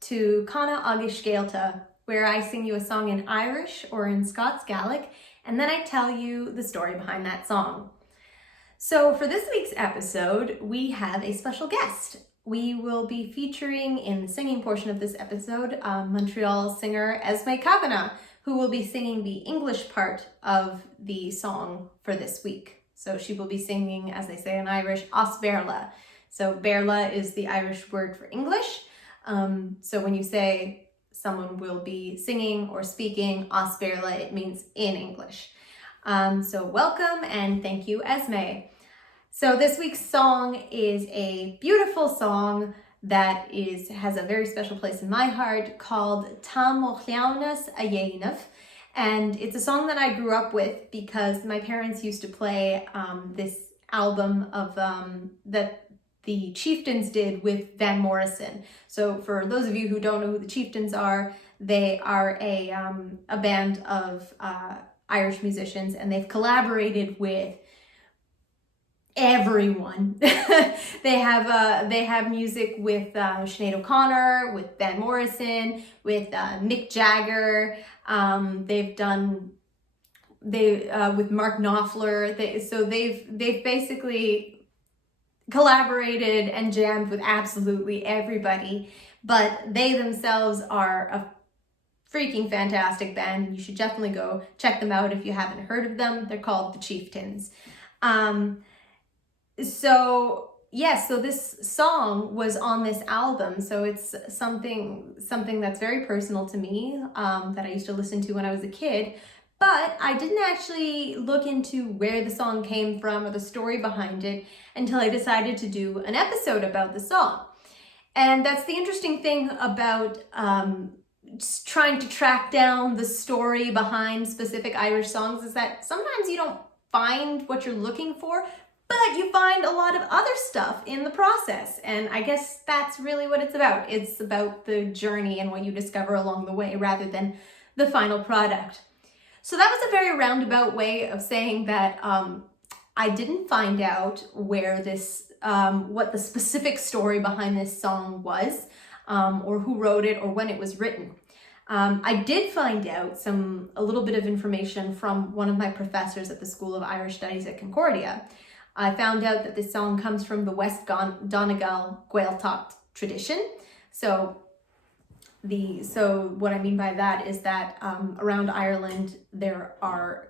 to Canadh Agus Scéalta, where I sing you a song in Irish or in Scots Gaelic, and then I tell you the story behind that song. So for this week's episode, we have a special guest. We will be featuring in the singing portion of this episode, Montreal singer Esme Cavanaugh, who will be singing the English part of the song for this week. So she will be singing, as they say in Irish, Os Bearla. So Bearla is the Irish word for English. So when you say someone will be singing or speaking Os Bearla, it means in English. So welcome and thank you, Esme. So this week's song is a beautiful song that has a very special place in my heart, called Mo Chleamhnas Dhe. And it's a song that I grew up with because my parents used to play this album of that the Chieftains did with Van Morrison. So for those of you who don't know who the Chieftains are, they are a band of Irish musicians, and they've collaborated with everyone. They have music with Sinead O'Connor, with Van Morrison, with Mick Jagger. They've done with Mark Knopfler. They've basically collaborated and jammed with absolutely everybody, but they themselves are a freaking fantastic band. You should definitely go check them out if you haven't heard of them. They're called the Chieftains. So this song was on this album, so it's something that's very personal to me, that I used to listen to when I was a kid. But I didn't actually look into where the song came from or the story behind it until I decided to do an episode about the song. And that's the interesting thing about trying to track down the story behind specific Irish songs, is that sometimes you don't find what you're looking for, but you find a lot of other stuff in the process. And I guess that's really what it's about. It's about the journey and what you discover along the way rather than the final product. So that was a very roundabout way of saying that I didn't find out where this, what the specific story behind this song was, or who wrote it or when it was written. I did find out a little bit of information from one of my professors at the School of Irish Studies at Concordia. I found out that this song comes from the West Donegal Gaeltacht tradition. So what I mean by that is that around Ireland there are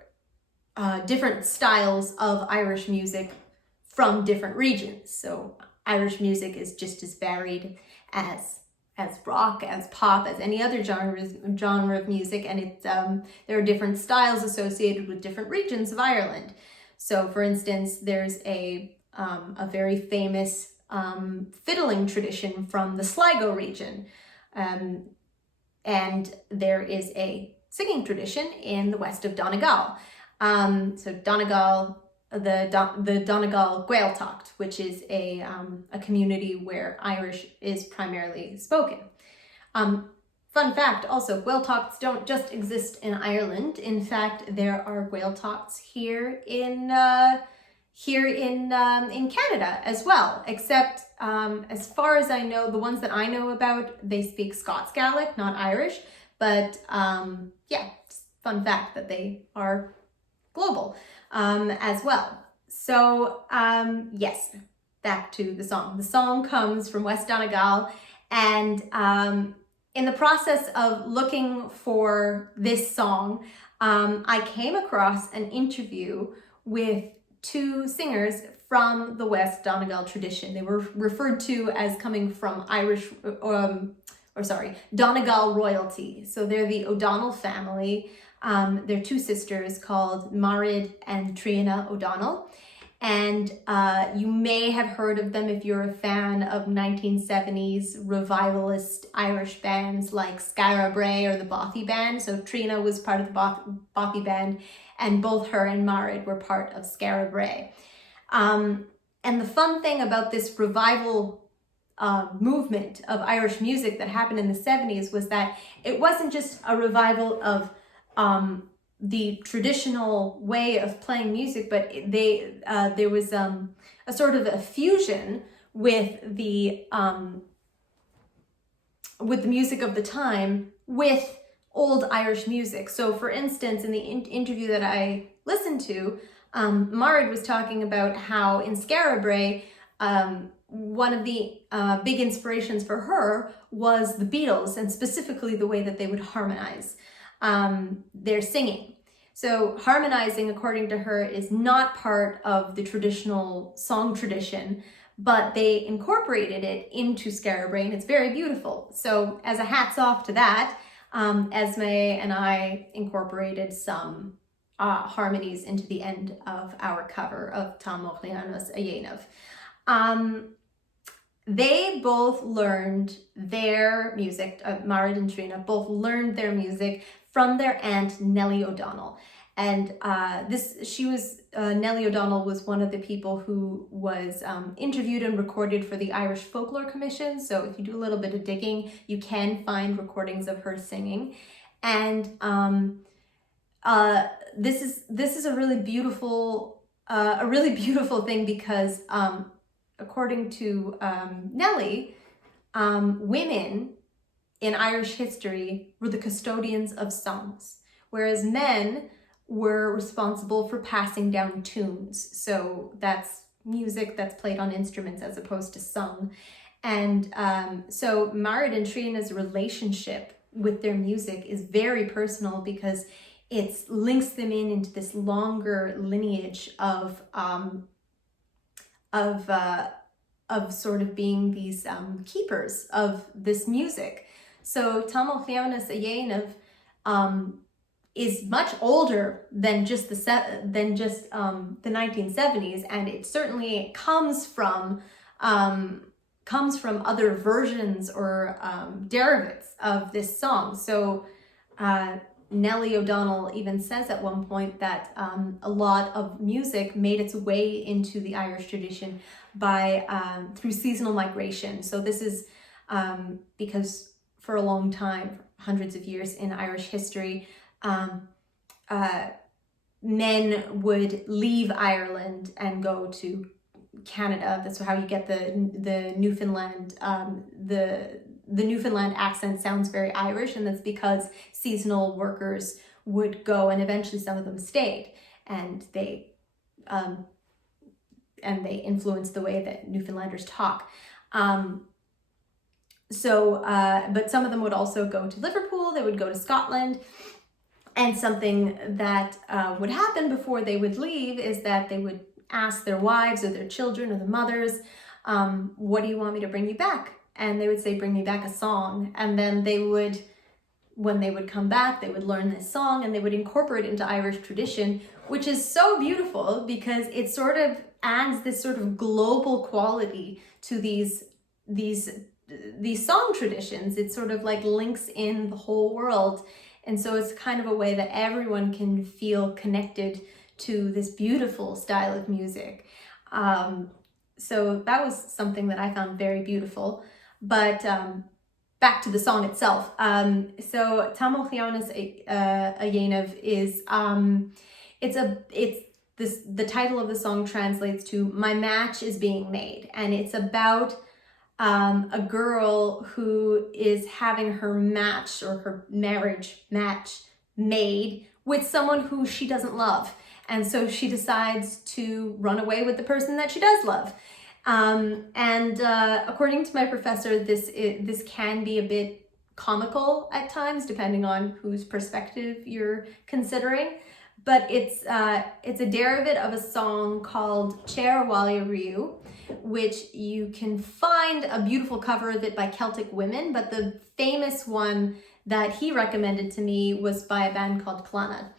different styles of Irish music from different regions. So Irish music is just as varied as rock, as pop, as any other genre of music, and there are different styles associated with different regions of Ireland. So for instance, there's a very famous fiddling tradition from the Sligo region. And there is a singing tradition in the west of Donegal. So Donegal, the Donegal Gaeltacht, which is a community where Irish is primarily spoken. Fun fact, also, Gaeltachts don't just exist in Ireland. In fact, there are Gaeltachts here in Canada as well, except as far as I know, the ones that I know about, they speak Scots Gaelic, not Irish, but fun fact that they are global as well. So yes, back to the song. The song comes from West Donegal, and in the process of looking for this song, I came across an interview with two singers from the West Donegal tradition. They were referred to as coming from Donegal royalty. So they're the O'Donnell family. They're two sisters called Mairead and Triana O'Donnell. And you may have heard of them if you're a fan of 1970s revivalist Irish bands like Skara Brae or the Bothy Band. So Triana was part of the Bothy Band, and both her and Mairead were part of Skara Brae. And the fun thing about this revival movement of Irish music that happened in the 70s was that it wasn't just a revival of the traditional way of playing music, but there was a sort of a fusion with the with the music of the time with old Irish music. So for instance, in the interview that I listened to, Mairead was talking about how in Scéalta, one of the big inspirations for her was the Beatles, and specifically the way that they would harmonize their singing. So harmonizing, according to her, is not part of the traditional song tradition, but they incorporated it into Scéalta, and it's very beautiful. So as a hats off to that, Esme and I incorporated some harmonies into the end of our cover of Mo Chleamhnas Dhe. They both learned their music, Mairead and Trina both learned their music from their aunt Nellie O'Donnell. And Nellie O'Donnell was one of the people who was interviewed and recorded for the Irish Folklore Commission. So if you do a little bit of digging, you can find recordings of her singing. And this is a really beautiful thing because according to Nellie, women in Irish history were the custodians of songs, whereas men were responsible for passing down tunes. So that's music that's played on instruments as opposed to sung. And so Mairead and Trina's relationship with their music is very personal because it links them into this longer lineage of sort of being these keepers of this music. So Mo Chleamhnas Dhe is much older than just the 1970s, and it certainly comes from other versions or derivatives of this song. So Nellie O'Donnell even says at one point that a lot of music made its way into the Irish tradition through seasonal migration. So this is because for a long time, hundreds of years in Irish history, men would leave Ireland and go to Canada. That's how you get the Newfoundland. The Newfoundland accent sounds very Irish, and that's because seasonal workers would go, and eventually some of them stayed, and they influenced the way that Newfoundlanders talk. But some of them would also go to Liverpool. They would go to Scotland. And something that would happen before they would leave is that they would ask their wives or their children or the mothers, what do you want me to bring you back? And they would say, bring me back a song. And then when they would come back, they would learn this song and they would incorporate it into Irish tradition, which is so beautiful because it sort of adds this sort of global quality to these song traditions. It sort of like links in the whole world. And so it's kind of a way that everyone can feel connected to this beautiful style of music. So that was something that I found very beautiful. But back to the song itself. So Mo Chleamhnas Dhe is the title of the song translates to "My Match is Being Made," and it's about a girl who is having her match or her marriage match made with someone who she doesn't love. And so she decides to run away with the person that she does love. According to my professor, this can be a bit comical at times, depending on whose perspective you're considering. But it's a derivative of a song called Chair Walia Ryu, which you can find a beautiful cover of it by Celtic women, but the famous one that he recommended to me was by a band called Canadh.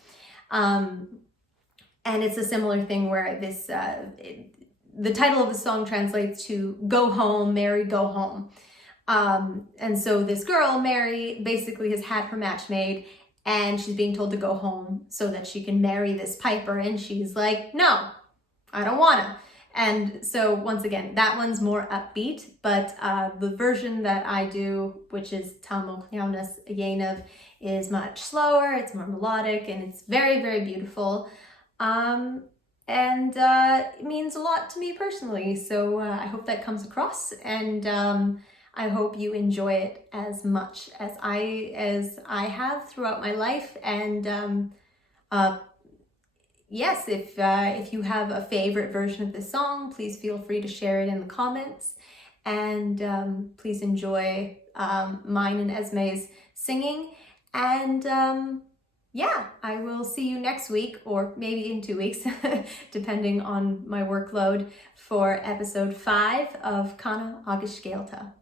And it's a similar thing where the title of the song translates to "Go Home, Mary, Go Home." And so this girl, Mary, basically has had her match made, and she's being told to go home so that she can marry this piper. And she's like, no, I don't wanna. And so once again, that one's more upbeat, but the version that I do, which is Mo Chleamhnas Dhe, is much slower, it's more melodic, and it's very, very beautiful. It means a lot to me personally. So I hope that comes across. And I hope you enjoy it as much as I have throughout my life. And yes, if you have a favorite version of this song, please feel free to share it in the comments. And please enjoy mine and Esme's singing. And yeah, I will see you next week, or maybe in 2 weeks, depending on my workload, for episode 5 of Canadh Agus Scéalta.